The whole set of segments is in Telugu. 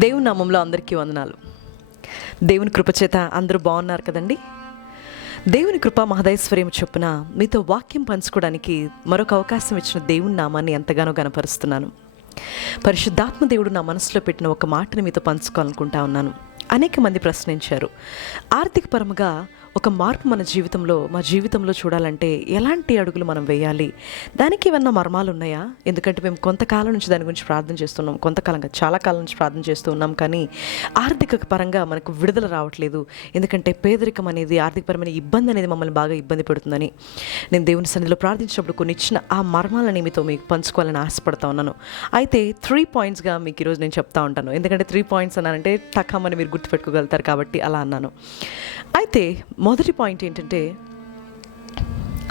దేవుని నామంలో అందరికీ వందనాలు. దేవుని కృపచేత అందరూ బాగున్నారు కదండి. దేవుని కృప మహదైశ్వర్యం చొప్పున మీతో వాక్యం పంచుకోవడానికి మరొక అవకాశం ఇచ్చిన దేవుని నామాన్ని ఎంతగానో గణపరుస్తున్నాను. పరిశుద్ధాత్మ దేవుడు నా మనసులో పెట్టిన ఒక మాటని మీతో పంచుకోవాలనుకుంటా ఉన్నాను. అనేక మంది ప్రశ్నించారు, ఆర్థిక పరముగా ఒక మార్పు మా జీవితంలో చూడాలంటే ఎలాంటి అడుగులు మనం వేయాలి, దానికి ఏమన్నా మర్మాలు ఉన్నాయా? ఎందుకంటే మేము కొంతకాలం నుంచి దాని గురించి ప్రార్థన చేస్తున్నాం, చాలా కాలం నుంచి ప్రార్థన చేస్తూ ఉన్నాం, కానీ ఆర్థిక పరంగా మనకు విడుదల రావట్లేదు. ఎందుకంటే పేదరికం అనేది, ఆర్థికపరమైన ఇబ్బంది అనేది మమ్మల్ని బాగా ఇబ్బంది పెడుతుందని నేను దేవుని సన్నిధిలో ప్రార్థించినప్పుడు కొన్ని ఇచ్చిన ఆ మర్మాలని మీతో మీకు పంచుకోవాలని ఆశపడతా ఉన్నాను. అయితే 3 పాయింట్స్గా మీకు ఈరోజు నేను చెప్తా ఉంటాను. ఎందుకంటే 3 పాయింట్స్ అన్నానంటే టకమని మీరు గుర్తుపెట్టుకోగలుగుతారు కాబట్టి అలా అన్నాను. అయితే మొదటి పాయింట్ ఏంటంటే,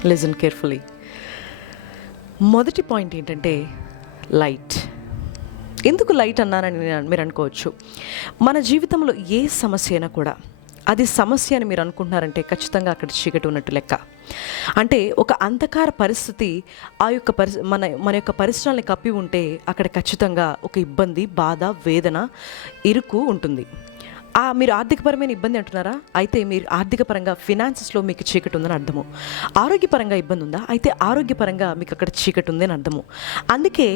లిజన్ కేర్ఫుల్లీ. మొదటి పాయింట్ ఏంటంటే లైట్. ఎందుకు లైట్ అన్నానని మీరు అనుకోవచ్చు. మన జీవితంలో ఏ సమస్య అయినా కూడా అది సమస్య అని మీరు అనుకుంటున్నారంటే ఖచ్చితంగా అక్కడ చీకటి ఉన్నట్టు లెక్క. అంటే ఒక అంధకార పరిస్థితి ఆ యొక్క మన యొక్క పరిసరాలని కప్పి ఉంటే అక్కడ ఖచ్చితంగా ఒక ఇబ్బంది, బాధ, వేదన, ఇరుకు ఉంటుంది. మీరు ఆర్థికపరమైన ఇబ్బంది అంటున్నారా? అయితే మీరు ఆర్థికపరంగా ఫినాన్సెస్లో మీకు చీకటి ఉందని అర్థము. ఆరోగ్యపరంగా ఇబ్బంది ఉందా? అయితే ఆరోగ్యపరంగా మీకు అక్కడ చీకటి ఉందని అర్థము. అందుకే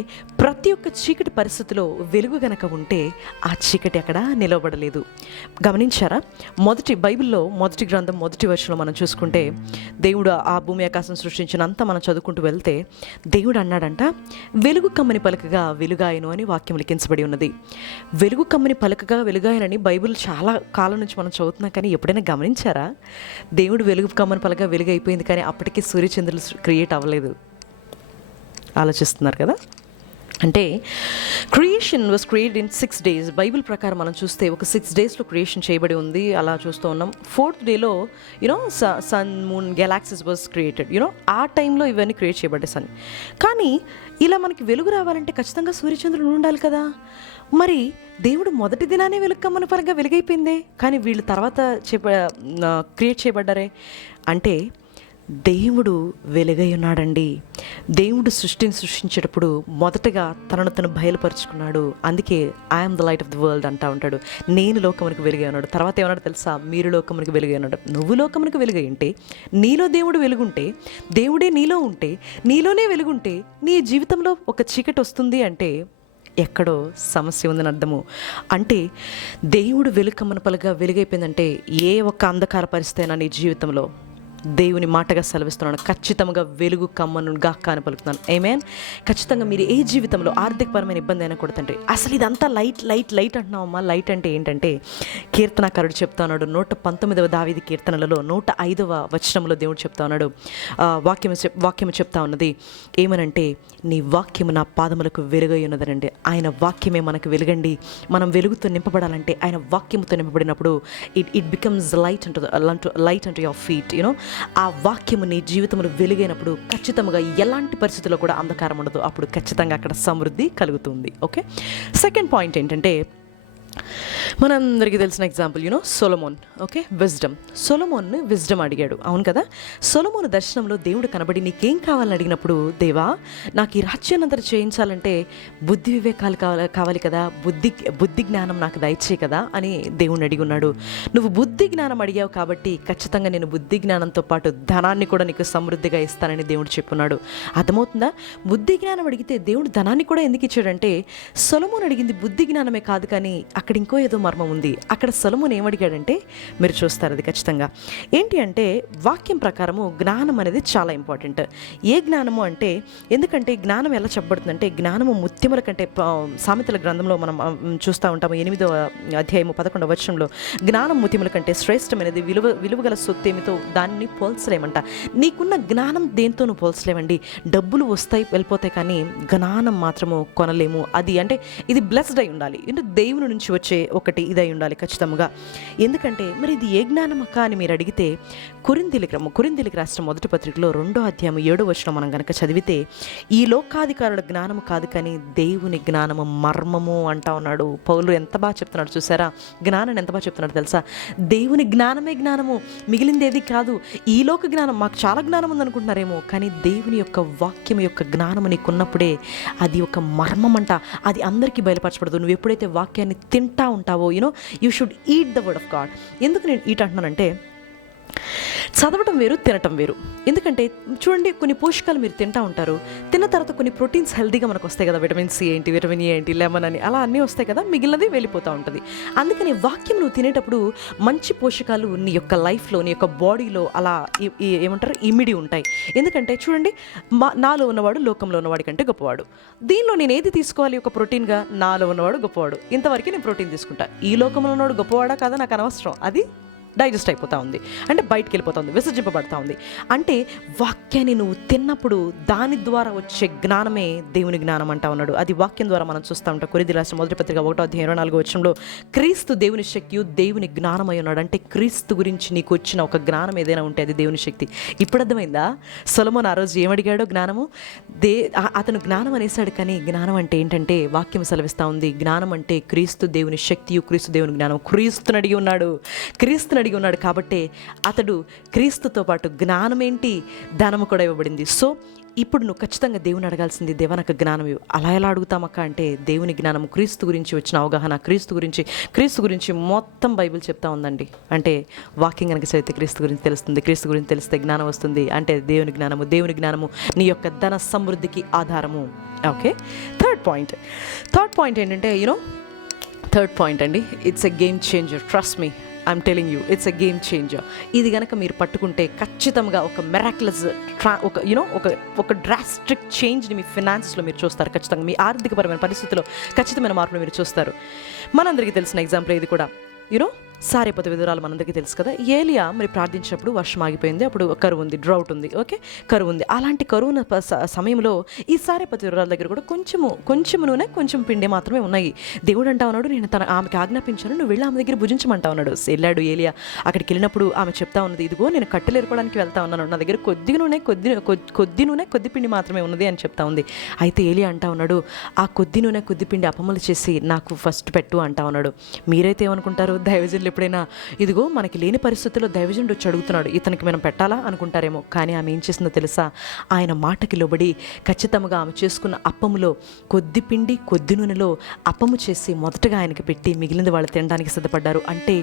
ప్రతి ఒక్క చీకటి పరిస్థితిలో వెలుగు గనక ఉంటే ఆ చీకటి అక్కడ నిలవబడలేదు. గమనించారా? బైబిల్లో మొదటి గ్రంథం 1వ వచనంలో మనం చూసుకుంటే, దేవుడు ఆ భూమి ఆకాశం సృష్టించినంత మనం చదువుకుంటూ వెళ్తే దేవుడు అన్నాడంట, వెలుగు కమ్మని పలకగా వెలుగాయను అని వాక్యం లిఖించబడి ఉన్నది. వెలుగు కమ్మని పలకగా వెలుగాయనని బైబిల్ చాలా కాలం నుంచి మనం చదువుతున్నాం, కానీ ఎప్పుడైనా గమనించారా? దేవుడు వెలుగు కమ్మని పలకగా వెలుగు అయిపోయింది, కానీ అప్పటికీ సూర్యచంద్రులు క్రియేట్ అవ్వలేదు. ఆలోచిస్తున్నారు కదా? అంటే creation was created in 6 days. Bible ప్రకారం మనం చూస్తే ఒక 6 daysలో క్రియేషన్ చేయబడి ఉంది. అలా చూస్తూ ఉన్నాం. 4th డేలో sun, moon, galaxies was created. ఆ టైంలో ఇవన్నీ క్రియేట్ చేయబడ్డాయి సన్. కానీ ఇలా మనకి వెలుగు రావాలంటే ఖచ్చితంగా సూర్యచంద్రులు ఉండాలి కదా. మరి దేవుడు మొదటి దినానే వెలుగు కమ్మని పరంగా వెలుగైపోయిందే, కానీ వీళ్ళు తర్వాత క్రియేట్ చేయబడ్డారే. అంటే దేవుడు వెలుగై ఉన్నాడండి. దేవుడు సృష్టించేటప్పుడు మొదటగా తనను బయలుపరుచుకున్నాడు. అందుకే I'm the light of the world అంటా ఉంటాడు. నేను లోకమునికి వెలుగై ఉన్నాడు. తర్వాత ఏమన్నాడు తెలుసా? మీరు లోకమునికి వెలుగై ఉన్నాడు. నువ్వు లోకమునికి వెలుగై ఉంటే, నీలో దేవుడు వెలుగుంటే, దేవుడే నీలో ఉంటే, నీలోనే వెలుగుంటే, నీ జీవితంలో ఒక చీకటి వస్తుంది అంటే ఎక్కడో సమస్య ఉందని అర్థము. అంటే దేవుడు వెలుకమ్మని పలగా వెలుగైపోయిందంటే ఏ ఒక్క అంధకార పరిస్థితి అయినా నీ జీవితంలో దేవుని మాటగా సెలవిస్తున్నాను, ఖచ్చితంగా వెలుగు కమ్మను గాక్క అని పలుకుతున్నాను. ఆమేన్. ఖచ్చితంగా మీరు ఏ జీవితంలో ఆర్థికపరమైన ఇబ్బంది అయినా కొడుతుంటే, అసలు ఇదంతా లైట్ లైట్ లైట్ అంటున్నావమ్మా. లైట్ అంటే ఏంటంటే, కీర్తనాకారుడు చెప్తా ఉన్నాడు 119వ దావీదు కీర్తనలలో 105వ వచనంలో దేవుడు చెప్తా ఉన్నాడు, వాక్యము చెప్తా ఉన్నది ఏమనంటే, నీ వాక్యము నా పాదములకు వెలుగై ఉన్నదనండి. ఆయన వాక్యమే మనకు వెలుగండి. మనం వెలుగుతో నింపబడాలంటే ఆయన వాక్యముతో నింపబడినప్పుడు ఇట్ బికమ్స్ లైట్ అంటూ యువర్ ఫీట్. ఆ వాక్యము నీ జీవితంలో వెలుగైనప్పుడు ఖచ్చితంగా ఎలాంటి పరిస్థితుల్లో కూడా అంధకారం ఉండదు. అప్పుడు ఖచ్చితంగా అక్కడ సమృద్ధి కలుగుతుంది. ఓకే. సెకండ్ పాయింట్ ఏంటంటే, మనందరికీ తెలిసిన ఎగ్జాంపుల్ సొలొమోన్. ఓకే, సొలొమోన్ని విజ్డమ్ అడిగాడు. అవును కదా? సొలొమోను దర్శనంలో దేవుడు కనబడి నీకేం కావాలని అడిగినప్పుడు, దేవా నాకు ఈ రాజ్యాన్నంతా చేయించాలంటే బుద్ధి వివేకాలు కావాలి కదా, బుద్ధి జ్ఞానం నాకు దయచే కదా అని దేవుడిని అడిగి ఉన్నాడు. నువ్వు బుద్ధి జ్ఞానం అడిగావు కాబట్టి ఖచ్చితంగా నేను బుద్ధి జ్ఞానంతో పాటు ధనాన్ని కూడా నీకు సమృద్ధిగా ఇస్తానని దేవుడు చెప్పున్నాడు. అర్థమవుతుందా? బుద్ధి జ్ఞానం అడిగితే దేవుడు ధనాన్ని కూడా ఎందుకు ఇచ్చాడంటే, సొలొమోను అడిగింది బుద్ధి జ్ఞానమే కాదు, కానీ అక్కడ ఇంకో ఏదో మర్మం ఉంది. అక్కడ సొలొమోను ఏమడిగాడంటే, మీరు చూస్తారు అది ఖచ్చితంగా ఏంటి అంటే, వాక్యం ప్రకారము జ్ఞానం అనేది చాలా ఇంపార్టెంట్. ఏ జ్ఞానము అంటే, ఎందుకంటే జ్ఞానం ఎలా చెప్పబడుతుందంటే, జ్ఞానము ముత్యముల కంటే, సామెతల గ్రంథంలో మనం చూస్తూ ఉంటాము 8వ అధ్యాయము 11వ వచనంలో, జ్ఞానం ముత్యముల కంటే శ్రేష్టమైనది, విలువగల సొత్తు ఏమితో దాన్ని పోల్చలేమంట. నీకున్న జ్ఞానం దేంతో నువ్వు పోల్చలేమండి. డబ్బులు వస్తాయి వెళ్ళిపోతాయి, కానీ జ్ఞానం మాత్రము కొనలేము. అది అంటే ఇది బ్లెస్డ్ అయి ఉండాలి. దేవుని నుంచి వచ్చే ఒకటి ఇదై ఉండాలి ఖచ్చితంగా. ఎందుకంటే మరి ఇది ఏ జ్ఞానం అక్క అని మీరు అడిగితే, కొరింథీయులకు రాసిన మొదటి పత్రికలో 2వ అధ్యాయం 7వ వచనం మనం కనుక చదివితే, ఈ లోకాధికారుల జ్ఞానము కాదు కానీ దేవుని జ్ఞానము మర్మము అంటా ఉన్నాడు. పౌలు ఎంత బాగా చెప్తున్నాడు చూసారా? జ్ఞానాన్ని ఎంత బాగా చెప్తున్నాడు తెలుసా? దేవుని జ్ఞానమే జ్ఞానము, మిగిలింది ఏది కాదు. ఈ లోక జ్ఞానం మాకు చాలా జ్ఞానం ఉందనుకుంటున్నారేమో, కానీ దేవుని యొక్క వాక్యం యొక్క జ్ఞానము నీకున్నప్పుడే అది ఒక మర్మం అంట. అది అందరికీ బయలుపరచబడదు. నువ్వు ఎప్పుడైతే వాక్యాన్ని తింటా ఉంటావో you should eat the word of God. ఎందుకు నేను ఈట్ అంటున్నానంటే, చదవటం వేరు, తినటం వేరు. ఎందుకంటే చూడండి, కొన్ని పోషకాలు మీరు తింటా ఉంటారు, తిన్న తర్వాత కొన్ని ప్రోటీన్స్ హెల్తీగా మనకు వస్తాయి కదా, విటమిన్ సి ఏంటి, విటమిన్ ఏ ఏంటి, లెమన్ అని అలా అన్నీ వస్తాయి కదా, మిగిలినది వెళ్ళిపోతూ ఉంటుంది. అందుకని వాక్యం నువ్వు తినేటప్పుడు మంచి పోషకాలు నీ యొక్క లైఫ్లో, నీ యొక్క బాడీలో అలా ఏమంటారు ఇమిడి ఉంటాయి. ఎందుకంటే చూడండి, నాలో ఉన్నవాడు లోకంలో ఉన్నవాడి కంటే గొప్పవాడు. దీనిలో నేను ఏది తీసుకోవాలి ఒక ప్రోటీన్గా? నాలో ఉన్నవాడు గొప్పవాడు, ఇంతవరకు నేను ప్రోటీన్ తీసుకుంటా. ఈ లోకంలో ఉన్నవాడు గొప్పవాడా కాదా నాకు అనవసరం, అది డైజెస్ట్ అయిపోతూ ఉంది, అంటే బయటికి వెళ్ళిపోతూ ఉంది, విసర్జింపబడతా ఉంది. అంటే వాక్యాన్ని నువ్వు తిన్నప్పుడు దాని ద్వారా వచ్చే జ్ఞానమే దేవుని జ్ఞానం అంటా ఉన్నాడు. అది వాక్యం ద్వారా మనం చూస్తూ ఉంటాం. కొరింథీయుల రాసిన మొదటి పత్రిక 1:24 క్రీస్తు దేవుని శక్తియు దేవుని జ్ఞానమై ఉన్నాడు. అంటే క్రీస్తు గురించి నీకు వచ్చిన ఒక జ్ఞానం ఏదైనా ఉంటే అది దేవుని శక్తి. ఇప్పుడు అర్థమైందా? సొలొమోను ఆ రోజు ఏమడిగాడో జ్ఞానము, అతను జ్ఞానం అనేసాడు, కానీ జ్ఞానం అంటే ఏంటంటే వాక్యం సెలవిస్తూ ఉంది. జ్ఞానం అంటే క్రీస్తు దేవుని శక్తియు క్రీస్తు దేవుని జ్ఞానం. క్రీస్తుని అడిగి ఉన్నాడు, క్రీస్తుని అడిగి ఉన్నాడు కాబట్టి అతడు క్రీస్తుతో పాటు జ్ఞానం ఏంటి, ధనము కూడా ఇవ్వబడింది. సో ఇప్పుడు నువ్వు ఖచ్చితంగా దేవుని అడగాల్సింది, దేవా నాకు జ్ఞానం ఇవ్వు. అలా ఎలా అడుగుతామక్క అంటే, దేవుని జ్ఞానము, క్రీస్తు గురించి వచ్చిన అవగాహన, క్రీస్తు గురించి మొత్తం బైబిల్ చెప్తా ఉందండి. అంటే వాక్యం కనుక చదివితే క్రీస్తు గురించి తెలుస్తుంది, క్రీస్తు గురించి తెలిస్తే జ్ఞానం వస్తుంది. అంటే దేవుని జ్ఞానము నీ యొక్క ధన సమృద్ధికి ఆధారము. ఓకే, థర్డ్ పాయింట్ ఏంటంటే థర్డ్ పాయింట్ అండి, it's a game changer. Trust me, I'm telling you, it's a game changer. ఇది కనుక మీరు పట్టుకుంటే ఖచ్చితంగా ఒక మెరాక్యులస్ ఒక డ్రాస్టిక్ చేంజ్ని మీ ఫినాన్సెస్లో మీరు చూస్తారు. ఖచ్చితంగా మీ ఆర్థికపరమైన పరిస్థితుల్లో ఖచ్చితమైన మార్పులు మీరు చూస్తారు. మనందరికీ తెలిసిన ఎగ్జాంపుల్ ఇది కూడా, సారెపతి విధురాలు మనందరికీ తెలుసు కదా. ఏలియా మరి ప్రార్థించినప్పుడు వర్షం ఆగిపోయింది, అప్పుడు కరువు ఉంది, డ్రౌట్ ఉంది, ఓకే, కరువు ఉంది. అలాంటి కరువున సమయంలో ఈ సారెపతి విధురాల దగ్గర కూడా కొంచెం నూనె, కొంచెం పిండి మాత్రమే ఉన్నాయి. దేవుడు అంటా ఉన్నాడు, నేను ఆమెకి ఆజ్ఞాపించాను, నువ్వు వెళ్ళి ఆమె దగ్గర భుజించమంటా ఉన్నాడు. వెళ్ళాడు ఏలియా. అక్కడికి వెళ్ళినప్పుడు ఆమె చెప్తా ఉన్నది, ఇదిగో నేను కట్టెలు ఏరుకోవడానికి వెళ్తా ఉన్నాను, నా దగ్గర కొద్ది నూనె కొద్ది పిండి మాత్రమే ఉన్నది అని చెప్తా ఉంది. అయితే ఏలియా అంటా ఉన్నాడు, ఆ కొద్ది నూనె కొద్ది పిండి అపమలు చేసి నాకు ఫస్ట్ పెట్టు అంటా ఉన్నాడు. మీరైతే ఏమనుకుంటారు? దైవజనులు ఎప్పుడైనా ఇదిగో మనకి లేని పరిస్థితుల్లో దైవజనుడు వచ్చి అడుగుతున్నాడు, ఇతనికి మనం పెట్టాలా అనుకుంటారేమో. కానీ ఆమె ఏం చేసిందో తెలుసా? ఆయన మాటకి లోబడి ఖచ్చితంగా ఆమె చేసుకున్న అప్పములో కొద్ది పిండి కొద్ది నూనెలో అప్పము చేసి మొదటగా ఆయనకి పెట్టి మిగిలింది వాళ్ళు తినడానికి సిద్ధపడ్డారు. అంటే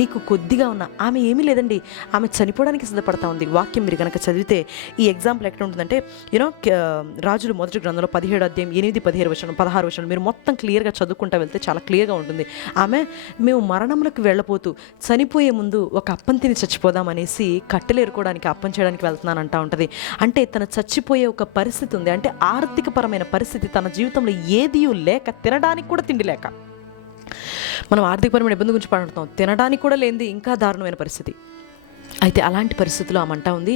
నీకు కొద్దిగా ఉన్న, ఆమె ఏమీ లేదండి, ఆమె చనిపోవడానికి సిద్ధపడతా ఉంది. వాక్యం మీరు కనుక చదివితే ఈ ఎగ్జాంపుల్ ఎక్కడ ఉంటుందంటే రాజులు మొదటి గ్రంథంలో 17:8-16 మీరు మొత్తం క్లియర్గా చదువుకుంటా వెళ్తే చాలా క్లియర్గా ఉంటుంది. ఆమె మేము మరణంలోకి వెళ్ళపోతూ చనిపోయే ముందు ఒక అప్పం తిని చచ్చిపోదామనేసి కట్టెలు ఏరుకోవడానికి అప్పం చేయడానికి వెళ్తున్నాను అంటా ఉంటుంది. అంటే తన చచ్చిపోయే ఒక పరిస్థితి ఉంది. అంటే ఆర్థికపరమైన పరిస్థితి తన జీవితంలో ఏదీ లేక, తినడానికి కూడా తిండి లేక. మనం ఆర్థికపరమైన ఇబ్బంది గురించి మాట్లాడుతాం, తినడానికి కూడా లేనిది ఇంకా దారుణమైన పరిస్థితి. అయితే అలాంటి పరిస్థితుల్లో ఆమె అంటా ఉంది,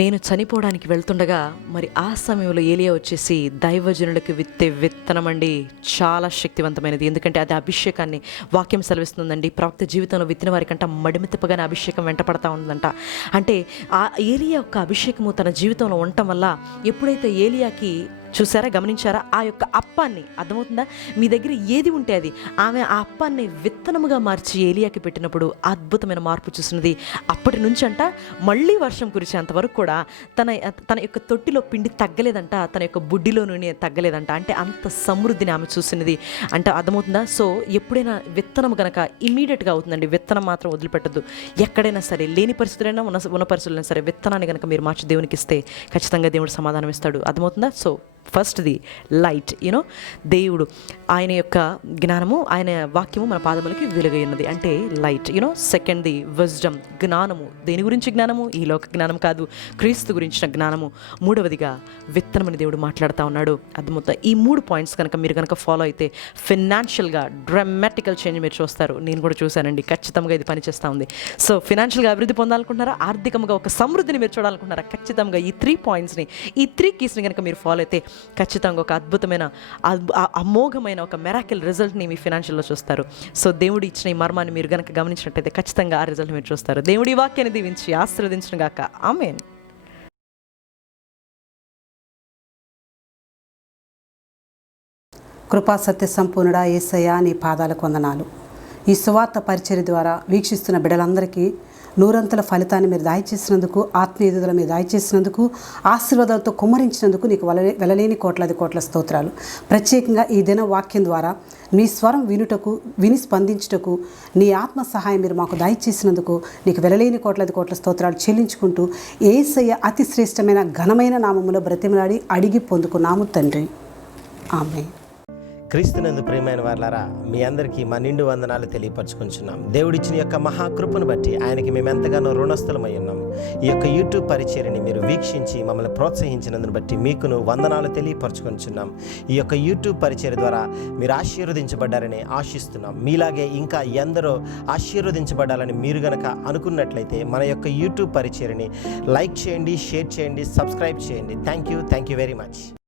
నేను చనిపోవడానికి వెళ్తుండగా మరి ఆ సమయంలో ఏలియా వచ్చేసి దైవజనులకు విత్తే విత్తనం అండి, చాలా శక్తివంతమైనది. ఎందుకంటే అది అభిషేకాన్ని వాక్యం సెలవిస్తుందండి. ప్రవక్త జీవితంలో విత్తిన వారికంట మడిమి తిప్పగానే అభిషేకం వెంటపడతా ఉందంట. అంటే ఆ ఏలియా యొక్క అభిషేకము తన జీవితంలో ఉండటం వల్ల ఎప్పుడైతే ఏలియాకి చూసారా, గమనించారా, ఆ యొక్క అప్పాన్ని, అర్థమవుతుందా, మీ దగ్గర ఏది ఉంటే అది, ఆమె ఆ అప్పాన్ని విత్తనముగా మార్చి ఏలియాకి పెట్టినప్పుడు అద్భుతమైన మార్పు చూసినది. అప్పటి నుంచి అంట మళ్ళీ వర్షం కురిచేంత వరకు కూడా తన యొక్క తొట్టిలో పిండి తగ్గలేదంట, తన యొక్క బుడ్డిలో నూనె తగ్గలేదంట. అంటే అంత సమృద్ధిని ఆమె చూసినది. అంటే అర్థమవుతుందా? సో ఎప్పుడైనా విత్తనం కనుక ఇమీడియట్గా అవుతుందండి, విత్తనం మాత్రం వదిలిపెట్టద్దు. ఎక్కడైనా సరే, లేని పరిస్థితులైనా ఉన్న పరిస్థితులైనా సరే, విత్తనాన్ని కనుక మీరు మార్చి దేవునికి ఇస్తే ఖచ్చితంగా దేవుడు సమాధానం ఇస్తాడు. అర్థమవుతుందా? సో ఫస్ట్ది లైట్, దేవుడు ఆయన యొక్క జ్ఞానము, ఆయన వాక్యము మన పాదములకి వెలుగై ఉన్నది, అంటే లైట్. సెకండ్ది విజ్డమ్, జ్ఞానము. దేని గురించి జ్ఞానము? ఈ లోక జ్ఞానం కాదు, క్రీస్తు గురించిన జ్ఞానము. మూడవదిగా విత్తనమని దేవుడు మాట్లాడుతూ ఉన్నాడు. అద్భుతం. ఈ 3 పాయింట్స్ కనుక మీరు కనుక ఫాలో అయితే ఫినాన్షియల్గా డ్రామాటికల్ చేంజ్ మీరు చూస్తారు. నేను కూడా చూశానండి, ఖచ్చితంగా ఇది పనిచేస్తూ ఉంది. సో ఫినాన్షియల్గా అభివృద్ధి పొందాలనుకుంటున్నారా, ఆర్థికంగా ఒక సమృద్ధిని మీరు చూడాలనుకుంటున్నారా, ఖచ్చితంగా ఈ 3 పాయింట్స్ని, ఈ 3 కీస్ని కనుక మీరు ఫాలో అయితే ఖచ్చితంగా ఒక అద్భుతమైన అమోఘమైన ఒక మెరాకిల్ రిజల్ట్ని మీ ఫినాన్షియల్లో చూస్తారు. సో దేవుడు ఇచ్చిన ఈ మర్మాన్ని మీరు కనుక గమనించినట్టయితే ఖచ్చితంగా ఆ రిజల్ట్ మీరు చూస్తారు. దేవుడి వాక్యాన్ని దీవించి ఆశీర్వదించును గాక. ఆమేన్. కృపా సత్య సంపూర్ణుడా యేసయ్యా, నీ పాదాలకు వందనాలు. ఈ సువార్త పరిచర్య ద్వారా వీక్షిస్తున్న బిడ్డలందరికీ నూరంతల ఫలితాన్ని మీరు దయచేసినందుకు, ఆత్మీయతల మీరు దయచేసినందుకు, ఆశీర్వాదాలతో కుమ్మరించినందుకు నీకు వెలలేని కోట్ల స్తోత్రాలు. ప్రత్యేకంగా ఈ దిన వాక్యం ద్వారా మీ స్వరం విని స్పందించుటకు నీ ఆత్మ సహాయం మీరు మాకు దయచేసినందుకు నీకు వెలలేని కోట్ల స్తోత్రాలు చెల్లించుకుంటూ యేసయ్య అతి శ్రేష్టమైన ఘనమైన నామములో బ్రతిమలాడి అడిగి పొందుకున్నాము తండ్రి. ఆమేన్. క్రీస్తునందు ప్రియమైన వారలారా, మీ అందరికీ మా నిండు వందనాలు తెలియపరచుకుంటున్నాం. దేవుడిచ్చిన యొక్క మహాకృపను బట్టి ఆయనకి మేము ఎంతగానో రుణస్థులమై ఉన్నాం. ఈ యొక్క యూట్యూబ్ పరిచర్యని మీరు వీక్షించి మమ్మల్ని ప్రోత్సహించినందును బట్టి మీకును వందనాలు తెలియపరచుకుంటున్నాం. ఈ యొక్క యూట్యూబ్ పరిచర్య ద్వారా మీరు ఆశీర్వదించబడ్డారని ఆశిస్తున్నాం. మీలాగే ఇంకా ఎందరో ఆశీర్వదించబడాలని మీరు గనక అనుకున్నట్లయితే మన యొక్క యూట్యూబ్ పరిచర్యని లైక్ చేయండి, షేర్ చేయండి, సబ్స్క్రైబ్ చేయండి. Thank you very much.